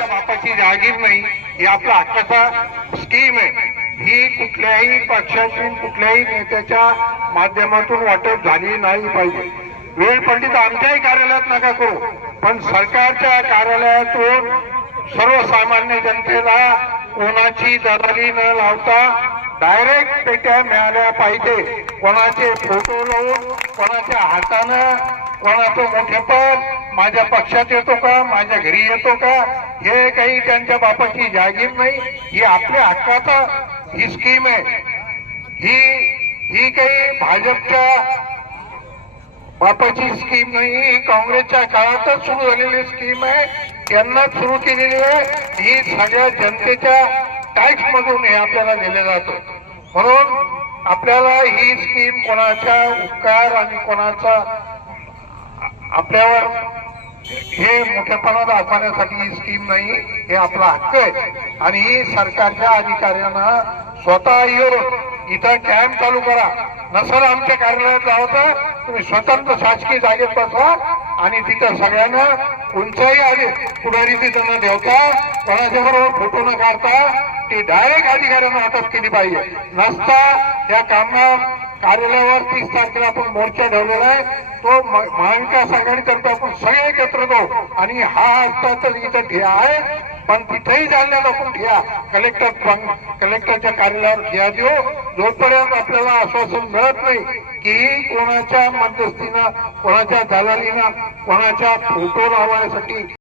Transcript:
बापाची जागीर नाही ही आपला हक्काचा स्कीम आहे. ही कुठल्याही पक्षातून कुठल्याही नेत्याच्या माध्यमातून वाटप झाली नाही पाहिजे. वेळ पंडित आमच्याही कार्यालयात नका करू पण सरकारच्या कार्यालयातून सर्वसामान्य जनतेला कोणाची दलाली न लावता डायरेक्ट पेट्या मिळाल्या पाहिजे. कोणाचे फोटो लावून कोणाच्या हातानं कोणाचं मोठेपण माझ्या पक्षात येतो का माझ्या घरी येतो का हे काही त्यांच्या बापाची जागीर नाही. ही आपल्या हक्काचा ही स्कीम आहे. ही ही काही भाजपच्या बापाची स्कीम नाही ही काँग्रेसच्या काळातच सुरू झालेली स्कीम आहे. त्यांनाच सुरू केलेली आहे. ही सगळ्या जनतेच्या टॅक्स मधून हे आपल्याला दिले जातं. म्हणून आपल्याला ही स्कीम कोणाचा उपकार आणि कोणाचा आपल्यावर हे मोठेपणा दाखवण्यासाठी ही स्कीम नाही हे आपला हक्क आहे. आणि सरकारच्या अधिकाऱ्यांना स्वतः येऊन इथं कॅम्प चालू करा. नसल आमच्या कार्यालयात लावता तुम्ही स्वतंत्र शासकीय जागेत बसा आणि तिथं सगळ्यांना कोणत्याही आधी पुढारी तिथं न ठेवता कोणाच्या बरोबर फोटो न काढता ती डायरेक्ट अधिकाऱ्यांना अटक केली पाहिजे. नसता या कामा कार्यालयावर तीस तारखेला आपण मोर्चा ठेवलेला आहे. तो म- महाविकास आघाडीतर्फे आपण सगळे एकत्र जाऊ आणि हा असता तर इथं आहे. पण तिथेही जालन्यात नको ठिया कलेक्टर कलेक्टरच्या कार्यालयावर घ्या देऊ. जोपर्यंत आपल्याला आश्वासन मिळत नाही की कोणाच्या मध्यस्थीनं कोणाच्या दलालीनं कोणाच्या फोटो लावण्यासाठी